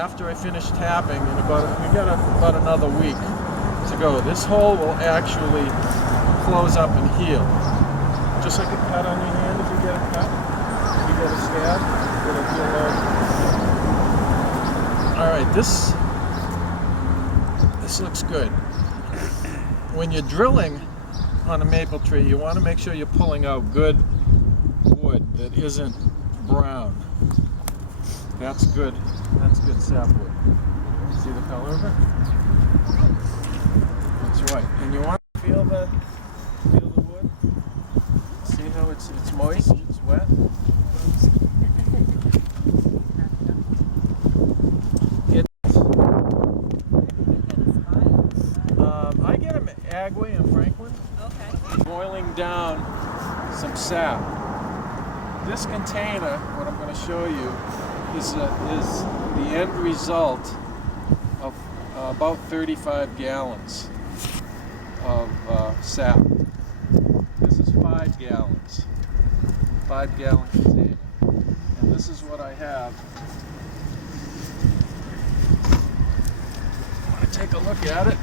After I finish tapping, we got about another week to go. This hole will actually close up and heal. Just like a cut on your hand if you get a cut. If you get a stab, it'll heal over. Alright, this looks good. When you're drilling on a maple tree, you want to make sure you're pulling out good wood that isn't brown. That's good. That's good sapwood. See the color of it? That's right. And you want to feel the wood? See how it's moist, it's wet? I get them at Agway and Franklin. Okay. Boiling down some sap. This container, what I'm going to show you, is the end result of about 35 gallons of sap. This is 5 gallons. 5 gallon container. And this is what I have. Want to take a look at it?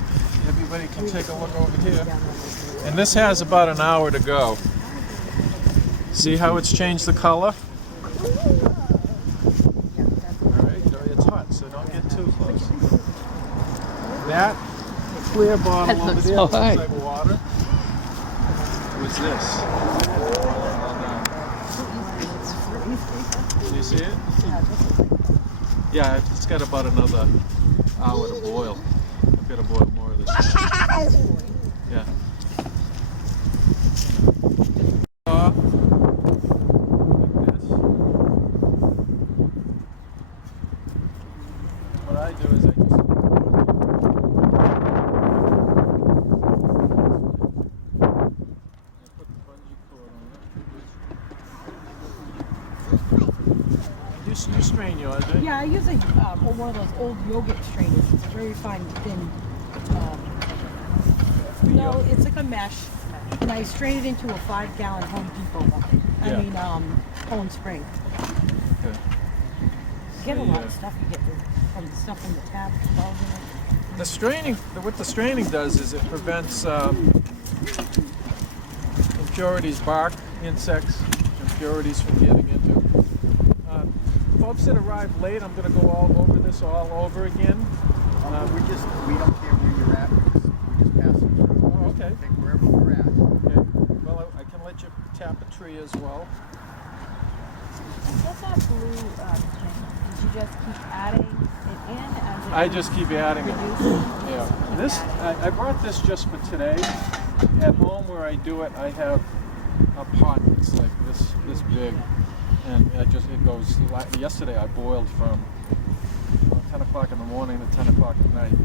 Everybody can take a look over here. And this has about an hour to go. See how it's changed the color? So don't get too close. That clear bottle over there looks like water. What's this? Do you see it? Yeah, it's got about another hour to boil. I've got to boil more of this. Yeah. What I do is I just put the bungee cord on it. You strain yours, right? Yeah, I use one of those old yogurt strainers. It's very fine, thin. No, it's like a mesh, and I strain it into a 5-gallon Home Depot bucket. Yeah. I mean, Poland Spring. Okay. You get a lot of stuff you get from the stuff in the tap. The straining, what the straining does is it prevents impurities, bark, insects, impurities from getting into. Folks that arrive late, I'm going to go all over again. We don't care where you're at. We just pass it through. Oh, okay. Take wherever we're at. Okay. Well, I can let you tap a tree as well. What's that blue thing? Did you just keep adding it in? As I just keep adding it. Yeah. This I brought this just for today. At home where I do it, I have a pot that's like this big, and it goes. Yesterday I boiled from 10 o'clock in the morning to 10 o'clock at night. It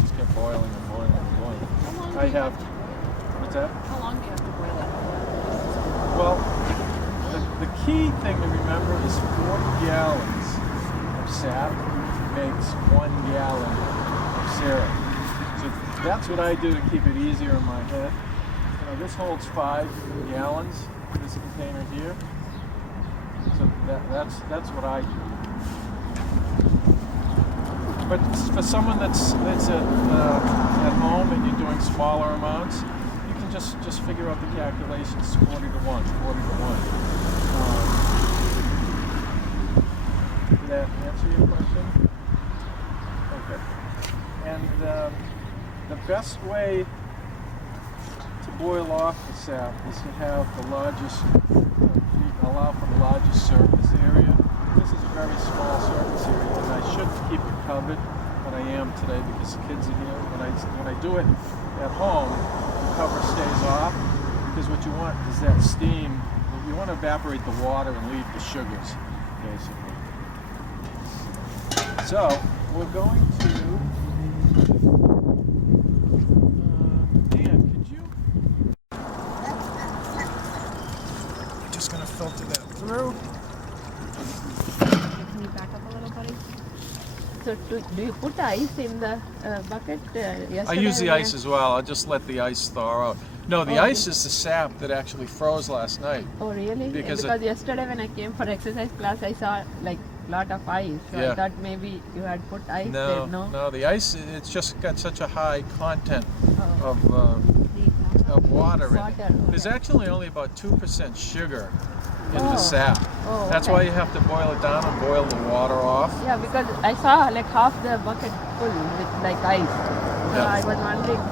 just kept boiling and boiling and boiling. How long I have. What's that? How long do you have to boil it? Well, the key thing to remember is 40 gallons of sap makes 1 gallon of syrup. So that's what I do to keep it easier in my head. You know, this holds 5 gallons, this container here. So that's what I do. But for someone that's at home and you're doing smaller amounts, you can just figure out the calculations, 40 to 1, 40 to 1. Did that answer your question? Okay. And the best way to boil off the sap is to have the largest, allow for the largest surface area. This is a very small surface area, and I shouldn't keep it covered, but I am today because the kids are here. When I do it at home, the cover stays off, because what you want is that steam. You want to evaporate the water and leave the sugars, basically. So we're going to. Dan, could you? We're just going to filter that through. Can you back up a little, buddy? So do you put the ice in the bucket yesterday? I use the ice as well. I'll just let the ice thaw out. No, the ice is the sap that actually froze last night. Oh, really? Because yesterday when I came for exercise class, I saw like lot of ice. So Yeah. I thought maybe you had put ice No, there, no? no, the ice, it's just got such a high content Oh. of water in it. Water, There's okay. actually only about 2% sugar in Oh. the sap. Oh, That's okay. why you have to boil it down and boil the water off. Yeah, because I saw like half the bucket full with like ice. So Yeah. I was wondering,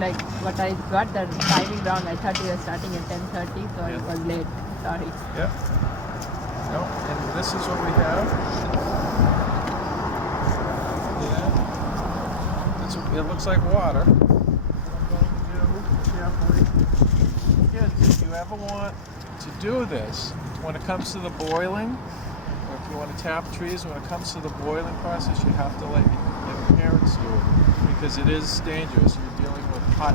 like, but I got the timing wrong. I thought you were starting at 10:30, so Yeah. I was late. Sorry. Yep. No, and this is what we have. Yeah. It looks like water. What I'm going to do carefully. Kids, if you ever want to do this, when it comes to the boiling, or if you want to tap trees, when it comes to the boiling process, you have to let your parents do it because it is dangerous. You're dealing with hot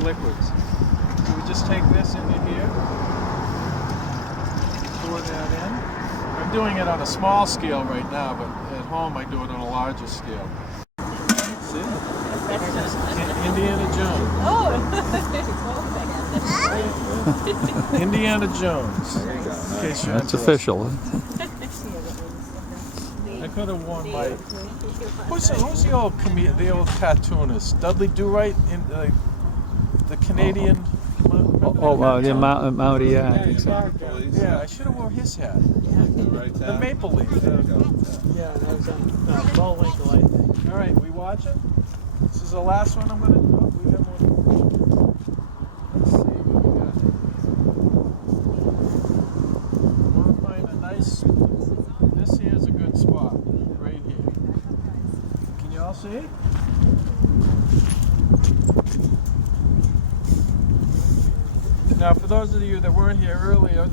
liquids. So we just take this into here. Pour that in. I'm doing it on a small scale right now, but at home I do it on a larger scale. See? Indiana Jones. Oh! Indiana Jones. In case you're That's interested. official. I could have worn my. Who's the old the old cartoonist? Dudley Do-Right in the Canadian. The Maori, yeah, I think so. Yeah, I should have worn his hat. The maple leaf. Yeah, that was on Bullwinkle, I think. All right, we watching? This is the last one I'm gonna do. We got one. Let's see what we got. I want to find a nice. This here's a good spot, right here. Can you all see? Now, for those of you that weren't here earlier,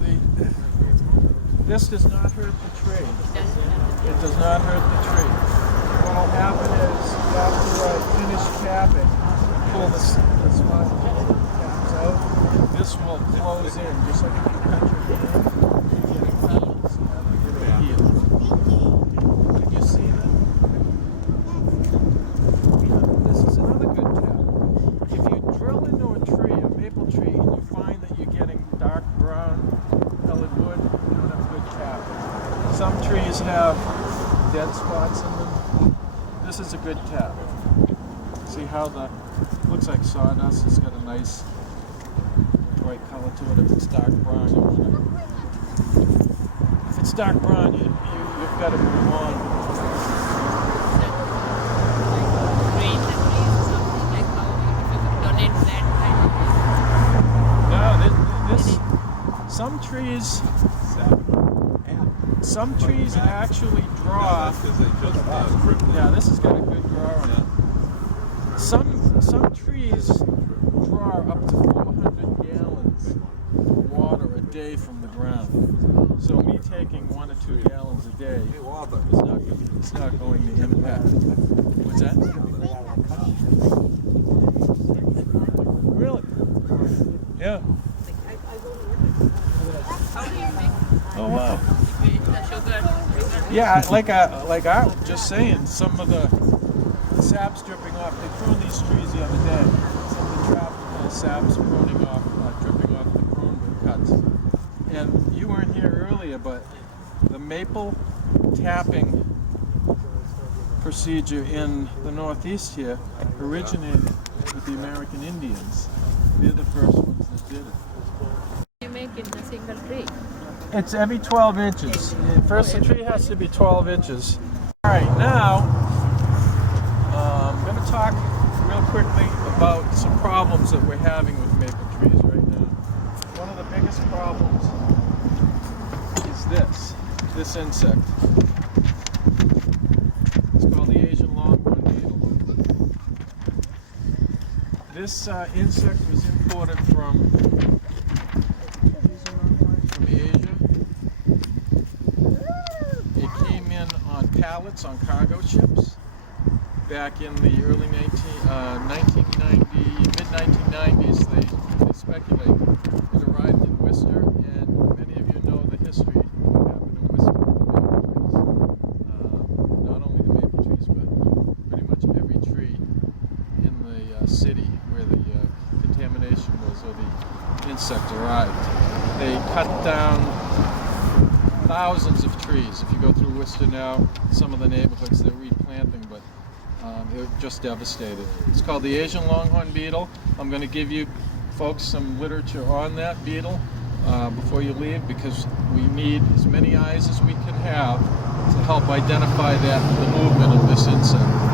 this does not hurt the tree. It does not hurt the tree. What will happen is, after I finish capping, pull the spot caps out. This will close in, just like if you cut your hand, you get a cut, it'll heal. Can you see that? This is another good tap. If you drill into a tree, a maple tree, and you find that you're getting dark brown colored wood, you don't have good tap. Some trees have dead spots in them. This is a good tap. See how looks like sawdust. It's got a nice bright color to it. If it's dark brown, you want to. If it's dark brown, you've got to move on. Some trees actually draw. Yeah, this has got a good draw on it. Some trees draw up to 400 gallons of water a day from the ground. So me taking 1 or 2 gallons a day is not going to impact. What's that? Really? Yeah. Oh wow. Yeah, like I was just saying, some of the sap's dripping off. They pruned these trees the other day. Some of the tropical sap's dripping off the prune cuts. And you weren't here earlier, but the maple tapping procedure in the Northeast here originated with the American Indians. They're the first ones that did it. You make it a single tree. It's every 12 inches. First, the tree has to be 12 inches. All right, now I'm going to talk real quickly about some problems that we're having with maple trees right now. One of the biggest problems is this insect. It's called the Asian longhorn beetle. This insect was imported from Asia. It came in on pallets on cargo ships back in the early mid 1990s. They speculate it arrived in Worcester, and many of you know the history of what happened in Worcester with the maple trees. Not only the maple trees, but pretty much every tree in the city where the contamination was or the insect arrived. They cut down thousands of trees. If you go through Worcester now, some of the neighborhoods they're replanting, but they're just devastated. It's called the Asian longhorn beetle. I'm going to give you folks some literature on that beetle before you leave, because we need as many eyes as we can have to help identify the movement of this insect.